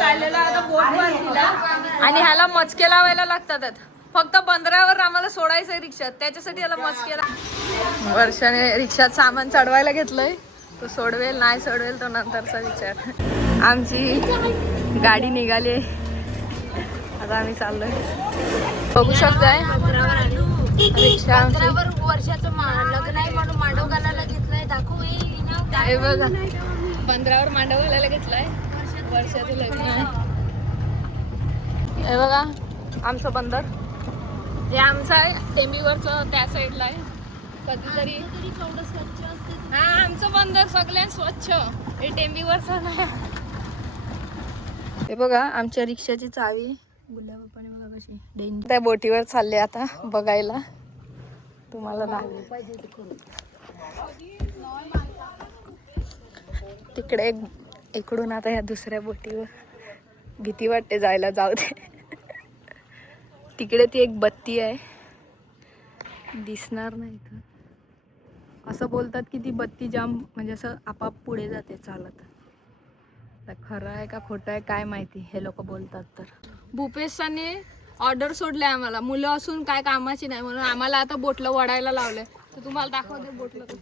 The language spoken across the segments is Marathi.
चाललेला आता बोट बांधला आणि ह्याला मचके लावायला लागतात. फक्त बंदरावर आम्हाला सोडायचंय रिक्षात, त्याच्यासाठी याला मचके. वर्षाने रिक्षात सामान चढवायला घेतलंय. तो सोडवेल नाही सोडवेल तो नंतरचा विचार. आमची गाडी निघाली, आता आम्ही चाललोय. बघू शकताय रिक्षा वर्षाचं लग्न आहे म्हणून मांडव घालायला घेतलंय. दाखव हे बघा, बंदरावर मांडव घालायला घेतलाय. वर्षाचं लग्न आहे. हे बघा आमचं बंदर, हे आमचं आहे टेंबीवरचं, त्या साईडला आहे. कधीतरी हा आमचं बंदर सगळ्यात स्वच्छ, हे टेंबीवरचं नाही. हे बघा आमच्या रिक्षाची चावी गुल्या बापाने बघा कशी डेंजर. त्या बोटीवर चालले आता बघायला, तुम्हाला तिकडे इकडून आता ह्या दुसऱ्या बोटीवर. भीती वाटते जायला, जाऊ दे. तिकडे ती एक बत्ती आहे, दिसणार नाही का. असं बोलतात की ती बत्ती जाम म्हणजे असं आपाप पुढे जाते चालत. खरं आहे का खोटं आहे काय माहिती, हे लोक बोलतात. तर भूपेशाने ऑर्डर सोडले आम्हाला, मुलं असून काय कामाची नाही म्हणून आम्हाला आता बोटला वडायला लावलंय. तर तुम्हाला दाखवते बोटला कसं.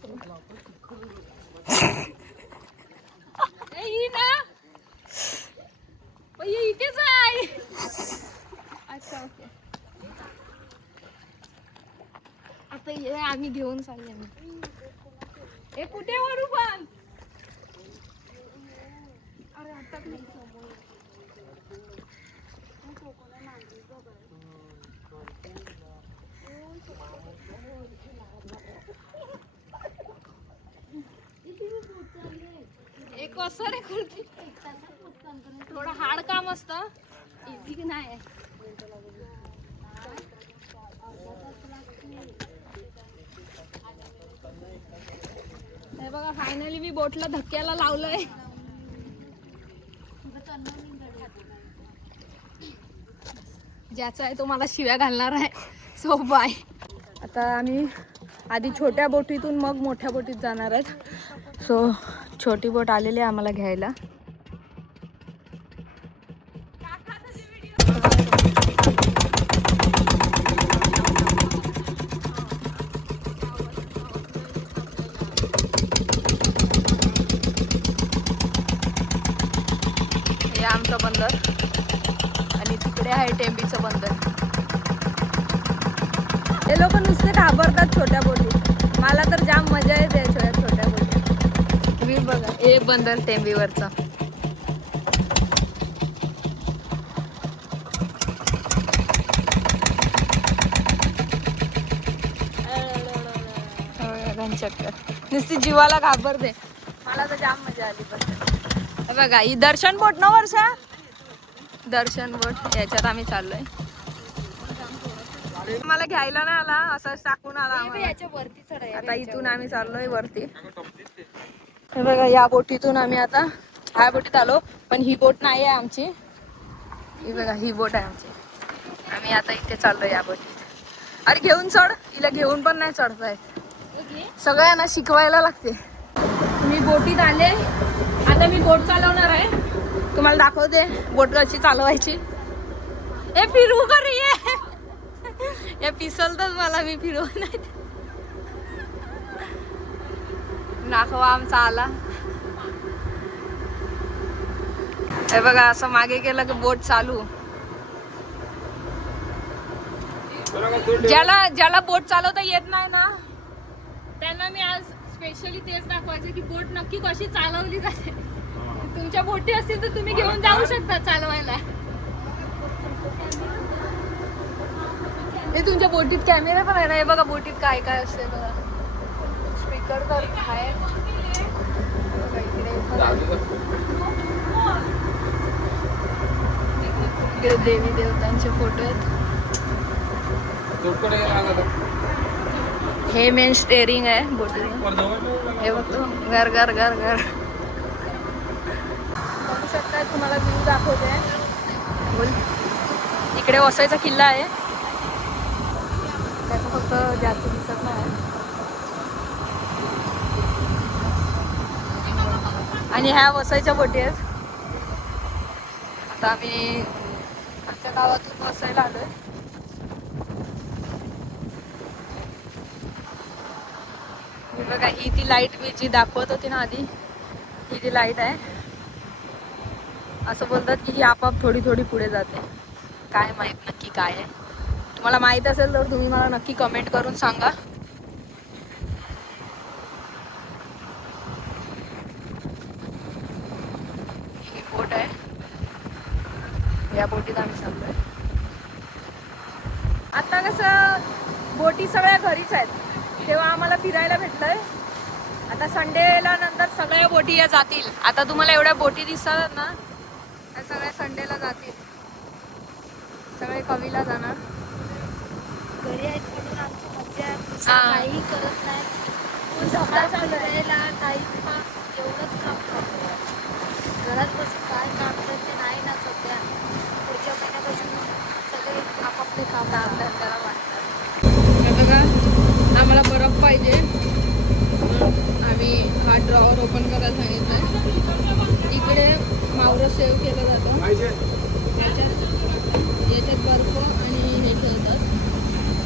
इथेच आहे. अच्छा ओके, आता हे आम्ही घेऊन चालले. हे कुठे वडू पण. अरे आता एक कसं रे करते, थोडं हार्ड काम असतं, इझी नाही. हे बघा फायनली मी बोटला धक्क्याला लावलंय. ज्याचा आहे तो मला शिव्या घालणार आहे. So bye. आता आम्ही आधी छोट्या बोटीतून मग मोठ्या बोटीत जाणार आहेत. सो छोटी बोट आलेली आहे आम्हाला घ्यायला. हे आमचं बंदर आणि तिकडे आहे टेंबीचं बंदर. हे लोक नुसते घाबरतात छोट्या बोटीत, मला तर जाम मजा येते छोट्या बोटीत. मी बघा हे बंदर टेंबीवरचं. चक्कर नुसती जीवाला घाबरते, मला तर जाम मजा आली. पण बघा ही दर्शन बोट ना वर्षा, दर्शन बोट, याच्यात आम्ही चाललोय. मला घ्यायला नाही आला, असं टाकून आला. आता इथून आम्ही चाललोय वरती. हे बघा या बोटीतून आम्ही आता ह्या बोटीत आलो, पण ही बोट नाही आहे आमची. ही बघा ही बोट आहे आमची. आम्ही आता इथे चाललोय या बोटीत. अरे घेऊन चढ, हिला घेऊन पण नाही चढताय. सगळ्यांना शिकवायला लागते. मी बोटीत आले, आता मी बोट चालवणार आहे. तुम्हाला दाखवते बोट कशी चालवायची. हे फिरवू का रे, हे पिसलतच मला, मी फिरवू नाही. दाखवा आमचा आला. हे बघा असं मागे केलं की बोट चालू. ज्याला बोट चालवता येत नाही ना त्यांना मी आज स्पेशली तेच दाखवायचं की बोट नक्की कशी चालवली जाते. तुमच्या बोटी असतील तर तुम्ही घेऊन जाऊ शकता चालवायला. हे तुमच्या बोटीत कॅमेरा पण आहे ना. हे बघा बोटीत काय काय असते बघा. स्पीकर तर आहे. इकडे देवी देवतांचे फोटो आहेत. हे मेन स्टेअरिंग आहे बोटीचं. हे बघतो घर घर घर घर बघू शकता. तुम्हाला व्ह्यू दाखवते. इकडे वसईचा किल्ला आहे. त्याचं फक्त जास्त दिसत नाही. आणि ह्या वसईच्या बोटी आहेत. आता आम्ही आमच्या गावातून बसायला आलोय. हे बघा, ही ती लाईट मी जी दाखवत होती ना आधी, ही जी लाईट आहे, असं बोलतात की ही आपाप थोडी थोडी पुढे जाते. काय माहित नक्की काय आहे. तुम्हाला माहित असेल तर तुम्ही मला नक्की कमेंट करून सांगा. ही बोट आहे, या बोटीत आम्ही चाललोय. आता कसं बोटी सगळ्या घरीच आहेत, तेव्हा आम्हाला फिरायला भेटलंय. आता संडेला नंतर सगळ्या बोटी या जातील. आता तुम्हाला एवढ्या बोटी दिसतात ना, त्या सगळ्या संडेला जातील. सगळे कवीला जाणार. घरी आहेत म्हणून आमची मज्जा आहे. हा. काही करत नाही. फिरायला टाइमपास एवढंच काम करतो. घरात बसून काय काम करते नाही ना सध्या. पुढच्या महिन्यापासून सगळे आपापले काम धंद्याला वाटतात. हे बघा, आम्हाला बर्फ पाहिजे म्हणून आम्ही हा ड्रॉवर ओपन करायला सांगितलंय. इकडे मावरं सेव्ह केलं जातं. याच्यात बर्फ आणि हे ठेवतात.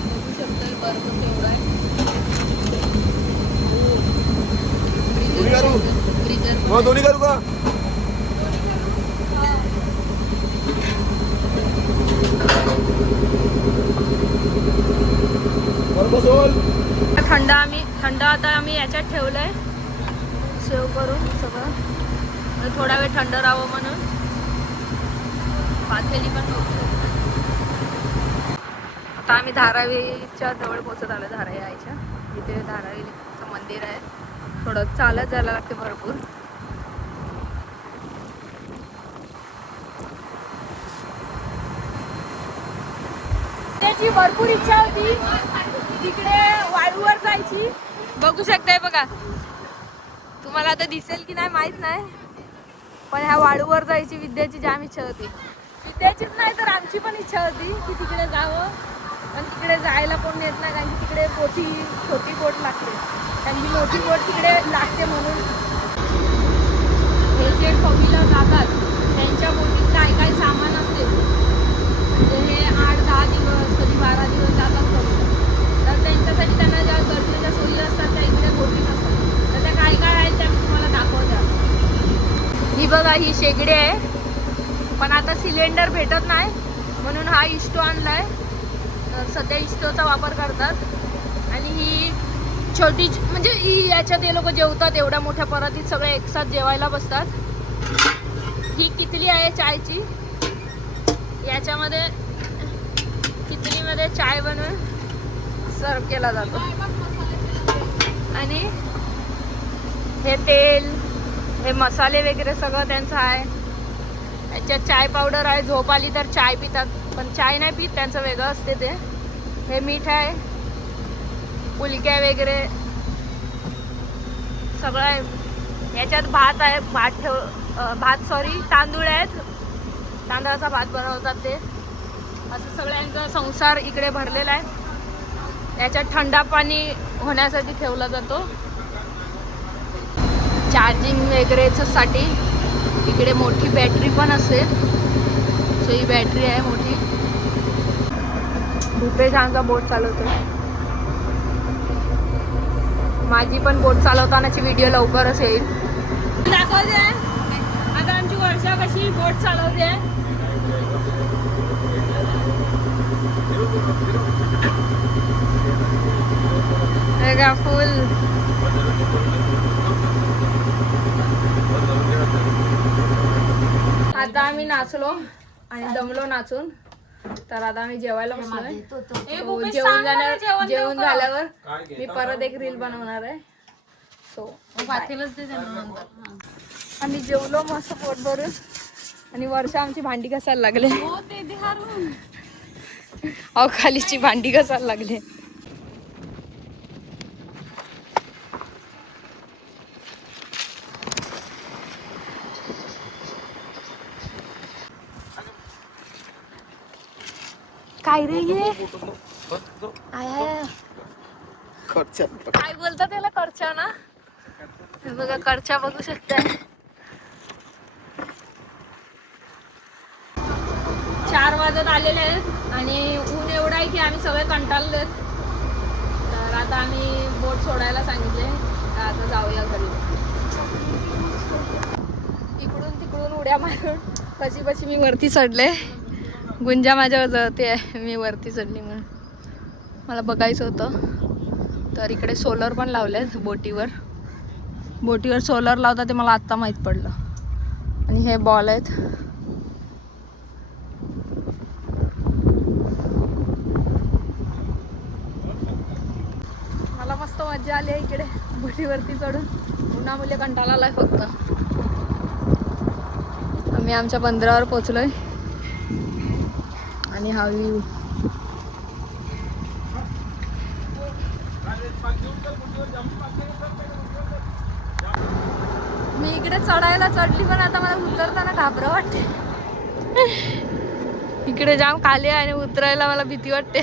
बघू शकता बर्फ केवढा आहे. दोन्ही करू का? थंड आता आम्ही याच्यात ठेवलंय सेव करून सगळं. थोडा वेळ थंड राहावं म्हणून पातेली पण नव्हती. आता आम्ही धारावीच्या जवळ पोहोचत आलो. धारावी यायच्या इथे धारावीचं मंदिर आहे. थोडं चालत जायला लागते भरपूर. त्याची भरपूर इच्छा होती तिकडे वाळूवर जायची. बघू शकताय बघा, तुम्हाला आता दिसेल की नाही माहित नाही, पण ह्या वाळूवर जायची विद्याची जाम इच्छा होती. विद्याचीच नाही तर आमची पण इच्छा होती की तिकडे जावं, पण तिकडे जायला कोण येत नाही. कारण की तिकडे छोटी बोट लागते, कारण की मोठी बोट तिकडे लागते. म्हणून हे जे कवीला जातात त्यांच्या बोटीत काय काय सामान असते, म्हणजे हे 8-10 दिवस कधी 12 दिवस जातात कवीला, तर त्यांच्यासाठी त्यांना ज्या गरजेच्या सोयी असतात त्या इकडे बोटीत असतात. तर त्या काय काय आहेत त्या तुम्हाला दाखवतात. ही बघा, ही शेगडी आहे, पण आता सिलेंडर भेटत नाही म्हणून हा इस्टो आणलाय. सध्या इस्टोचा वापर करतात. आणि ही छोटी म्हणजे याच्यात हे लोक जेवतात. एवढ्या मोठ्या परातीत सगळे एकसाथ जेवायला बसतात. ही कितली आहे चायची. याच्यामध्ये कितलीमध्ये चाय बनवून सर्व केला जातो. आणि हे तेल, हे मसाले वगैरे सगळं त्यांचं आहे. याच्यात चाय पावडर आहे. झोप आली तर चाय पितात, पण चाय नाही पित, त्यांचं वेगळं असते ते. हे मीठ आहे, पुलक्या वगैरे सगळं आहे. याच्यात भात आहे. तांदूळ आहेत. तांदळाचा भात बनवतात ते. असं सगळ्यांचा संसार इकडे भरलेला आहे. याच्यात थंडा पाणी होण्यासाठी ठेवला जातो. चार्जिंग वगैरेच्या साठी इकडे मोठी बॅटरी पण असते. सो ही बॅटरी आहे मोठी. भूपेश आमचा बोट चालवतो. माझी पण बोट चालवतानाची व्हिडिओ लवकरच येईल. दाखवते आता आमची वर्षा कशी बोट चालवते. फुल आता आम्ही नाचलो आणि दमलो नाचून. तर आता आम्ही जेवायला बसलोय. जेवण झाल्यावर मी परत एक रील बनवणार आहे. सो आम्ही जेवलो मस्त पोट भरून. आणि वर्षा आमची भांडी घासायला लागले. अहो खालीची भांडी घासायला लागले. काय रे ये काय बोलतात त्याला, करच्या ना. बघा करच्या बघू शकताय. 4 वाजत आलेले आहेत आणि ऊन एवढं आहे की आम्ही सगळे कंटाळलेत. तर आता आम्ही बोट सोडायला सांगितले. तर आता जाऊया घरी. इकडून तिकडून उड्या मारून कशी मी वरती चढले. गुंजा माझ्यावर जळते आहे मी वरती चढली म्हणून. मला बघायचं होतं. तर इकडे सोलर पण लावलेत बोटीवर सोलर लावतात ते मला आत्ता माहीत पडलं. आणि हे बॉल आहेत. मला मस्त मजा आली आहे इकडे बोटीवरती चढून. उन्हामुळे कंटाळा आलाय फक्त. आम्ही आमच्या बंदरावर पोचलोय आणि हा व्ह्यू. मी इकडे चढायला चढली पण आता मला उतरताना घाबरं वाटते. इकडे जाम खाली आहे आणि उतरायला मला भीती वाटते.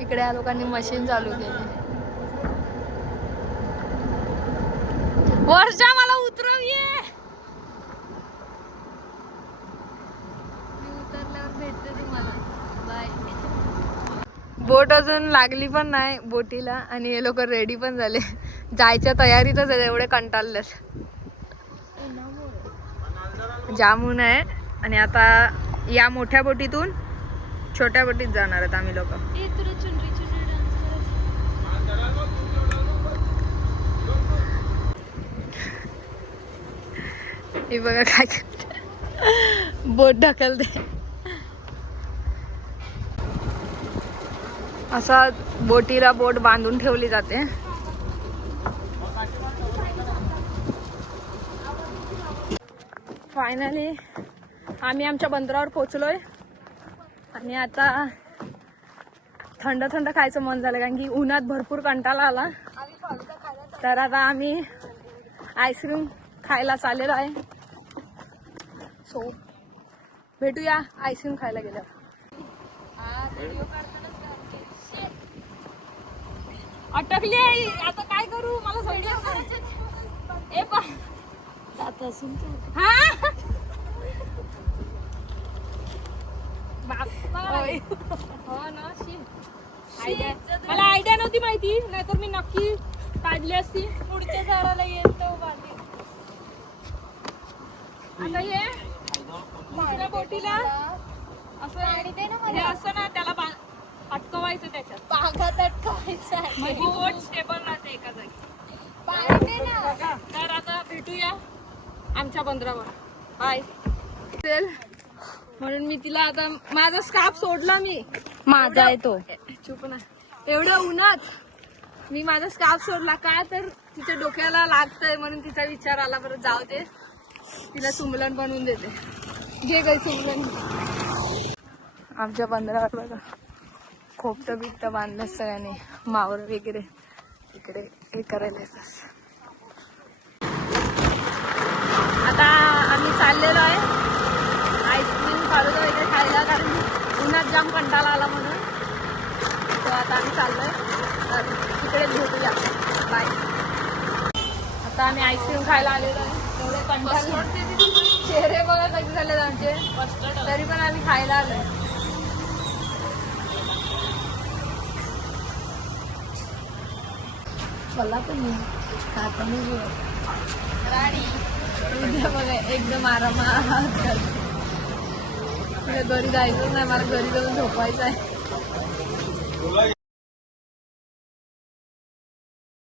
इकडे या लोकांनी मशीन चालू केली. वर्षा मला उतरवये. मी उतरल्यावर भेटते तुम्हाला. बाय. बोट अजून लागली पण नाही बोटीला आणि हे लोक रेडी पण झाले. जायच्या तयारीतच आहे. एवढे कंटाळलेत. जाम ऊन आहे आणि आता या मोठ्या बोटीतून छोट्या बोटीत जाणार आहेत आम्ही लोक. हे बघा काय बोट ढकलते. असा बोटीला बोट बांधून ठेवली जाते. फायनली आम्ही आमच्या बंदरावर पोचलोय आणि आता थंड थंड खायचं मन झालं कारण की उन्हात भरपूर कंटाळा आला. तर आता आम्ही आईस्क्रीम खायला चाललेलो आहे. सो भेटूया आईस्क्रीम खायला गेल्यावर. अटकली आहे आता काय करू मला समजलं. ए पा हो ना. मला आयडिया नव्हती माहिती नाहीतर मी नक्की काढली असती. पुढच्या झाडाला येत आता हे दुसऱ्या बोटीला असं हे असं ना त्याला अटकवायचं त्याच्यात पागात अटकवायचं. ही बोट स्टेबल राहते एका जागी. तर आता भेटूया आमच्या बंदरावर. बाय. म्हणून मी तिला आता माझा स्कार्फ सोडला. मी माझा आहे तो चुप ना. एवढ्या उन्हात मी माझा स्कार्फ सोडला का तर तिच्या डोक्याला लागतंय म्हणून तिचा विचार आला. बरं जाऊ दे तिला सुमलन बनवून देते. घे गई सुमलन. आमच्या बंदरावर बघा खोपटं बिपटं बांधलं सगळ्यांनी. मावर वगैरे इकडे हे करायला येतात. आता आम्ही चाललेलो आहे आईस्क्रीम फालुदा वगैरे खायला कारण उन्हात जाम कंटाळा आला म्हणून. तर आता आम्ही चाललोय. तर तिकडेच भेटूया. बाय. आता आम्ही आईस्क्रीम खायला आलेलो आहे. एवढे कंटाळले चेहरे बघा कसे झाले आमचे. तरी पण आम्ही खायला आलोय. मला पण राणी उद्या बघा एकदम आरामात घरी जायचं नाही. मला घरी जाऊन झोपायचं आहे.